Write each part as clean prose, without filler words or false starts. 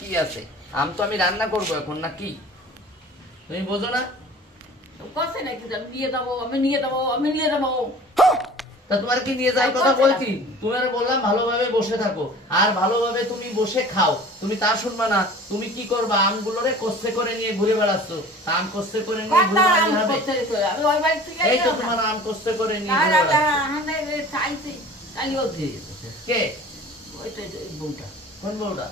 কি আছে? আম তো আমি রান্না করবো এখন, না কি তুমি বোঝো না? তা তোমার কি নিয়ে যাওয়ার কথা বলছি? তোমার বললাম ভালোভাবে বসে থাকো আর ভালোভাবে তুমি বসে খাও, তুমি তা শুনবা না। তুমি কি করবা? আমগুলোরে কষ্টে করে নিয়ে ঘুরে বেড়াচ্ছ, আম কষ্টে করে নিয়ে ঘুরে বেড়াতে হবে। এই তো তোমার আম কষ্টে করে নিয়ে ঘুরে বেড়াচ্ছ। কে? কোন বউটা?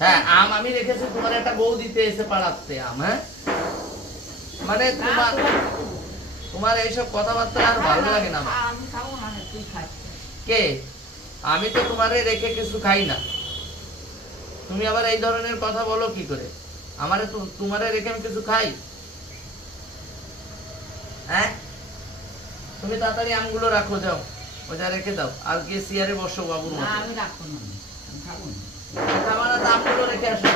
হ্যাঁ, আম আমি রেখেছি, তোমার একটা বউ দিতে এসে পাড়াতে আম। হ্যাঁ, মানে তোমার এইসব কথাবার্তা আর ভালো লাগে না। কে? আমি তো তোমারে রেখে কিছু খাই না। তুমি আবার এই ধরনের কথা বলো কি করে? আমারে তোমারে রেখে আমি কিছু খাই? হ্যাঁ, তুমি তাড়াতাড়ি আমগুলো রাখো, যাও ওটা রেখে দাও আর গিয়ে চেয়ারে বসো বাবুর মতো। আমি রাখবো না, খাবো না। খাবার আমগুলো রেখে আসো,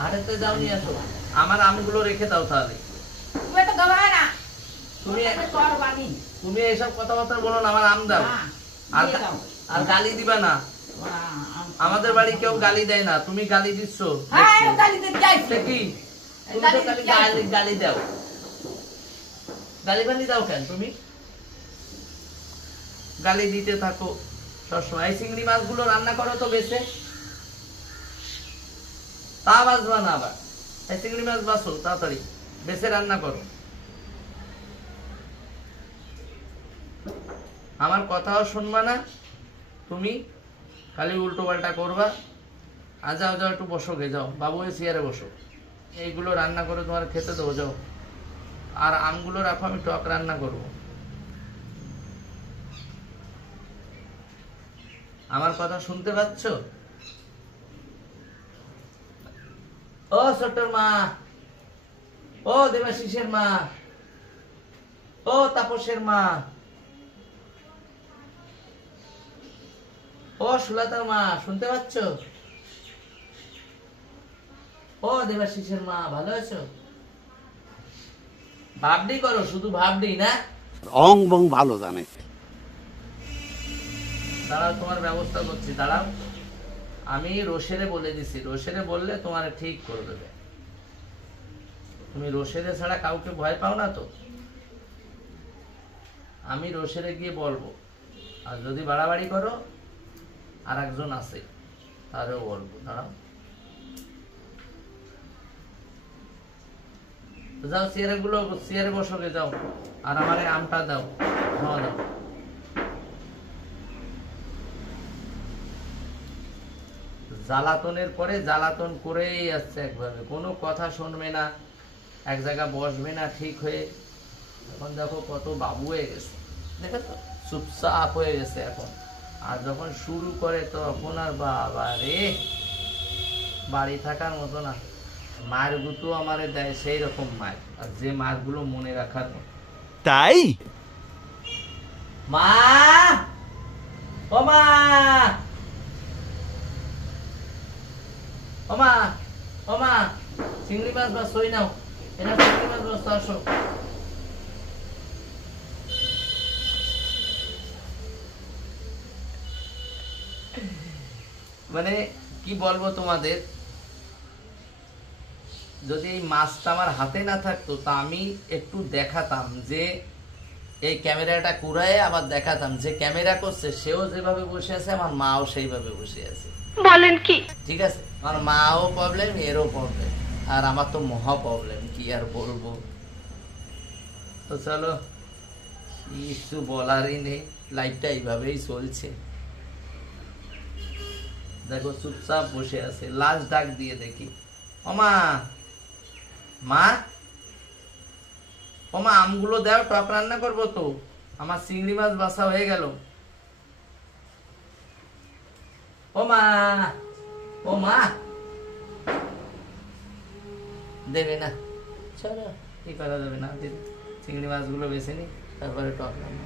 হাটেতে যাও নিয়ে আসো। আমার আমগুলো রেখে দাও তাহলে। তুমি এইসব কথাবার্তা বলো না, আমার আম দাও। আর গালি দিবা না, আমাদের বাড়ি কেউ গালি দেয় না, তুমি গালি দিচ্ছ। কি গালি দাও? গালি বালি দাও কেন? তুমি গালি দিতে থাকো সবসময়। এই চিংড়ি মাছগুলো রান্না করো তো বেছে, তা বাঁচবা না আবার। এই চিংড়ি মাছ বাঁচো তাড়াতাড়ি, বেছে রান্না করো। আমার কথাও শুনবা না তুমি, খালি উল্টো পাল্টা করবা। আর যাও যাও, একটু বসো গে, যাও বাবু ওই চেয়ারে বসো। এইগুলো রান্না করে তোমার খেতে দেবো, যাও। আর আমগুলো রাখো, আমি টক রান্না করবো। আমার কথা শুনতে পাচ্ছ? ও ছোটর মা, ও দেবাশিসের মা, ও তাপসের মা, ও সুলতার মা, শুনতে পাচ্ছ? ও দেবাশিসের মা, ভালো আছো? ভাবডি করো, শুধু ভাবডি না। অং বং ভালো জানে। দাঁড়াও, তোমার ব্যবস্থা করছি, দাঁড়াও। আমি রোশেরে বলে দিছি, রোশেরে বললে তোমার ঠিক করে দেবে। তুমি রোশেরে ছাড়া কাউকে ভয় পাও না তো? আমি রোশেরে গিয়ে বলবো, আর যদি বাড়াবাড়ি করো আর একজন আছে তারেও বলবো। দাঁড়াও, যাও চেয়ারে বসো গে, যাও। আর আমার আমটা দাও, খাওয়া দাও। জ্বালাতনের পরে জ্বালাতন করেই আসছে একভাবে, কোনো কথা শুনবে না, এক জায়গায় বসবে না ঠিক হয়ে। এখন দেখো কত বাবু হয়ে গেছে, দেখেছো? চুপচাপ হয়ে গেছে এখন। আর যখন শুরু করে তখন আর বাবা রে, বাড়ি থাকার মতো না। মায়ের গুতো আমারে দেয় সেই রকম মায়ের, আর যে মারগুলো মনে রাখার মতো। তাই মা, ও মা, ও মা, ও মা, চিংড়ি মাছ বাস হই নাও, এটা চিংড়ি মাছ বাস আসো। মানে কি বলবো তোমাদের, যদি এই মাছটা আমার হাতে না থাকতো তা আমি একটু দেখাতাম যে এই ক্যামেরাটা কুড়ায়, আবার দেখাতাম যে ক্যামেরা করছে সেও যেভাবে বসে আছে, আমার মাও সেইভাবে বসে আছে। বলেন কি? ঠিক আছে, আমার মাও প্রবলেম, এরও প্রবলেম, আর আমার তো মহা প্রবলেম, কি আর বলবো। তো চলো, কিছু বলারই নেই, লাইফটা এইভাবেই চলছে। দেখো চুপচাপ বসে আছে, লাস্ট ডাক দিয়ে দেখি, ওমা, মা, ওমা, আমগুলো দাও, টক রান্না করবো তো, আমার চিংড়ি মাছ বাছা হয়ে গেল। ও মা, ও মা, দেবে না? চলো, কি করা যাবে না, চিংড়ি মাছগুলো বেছে নি, তারপরে টক রান্না।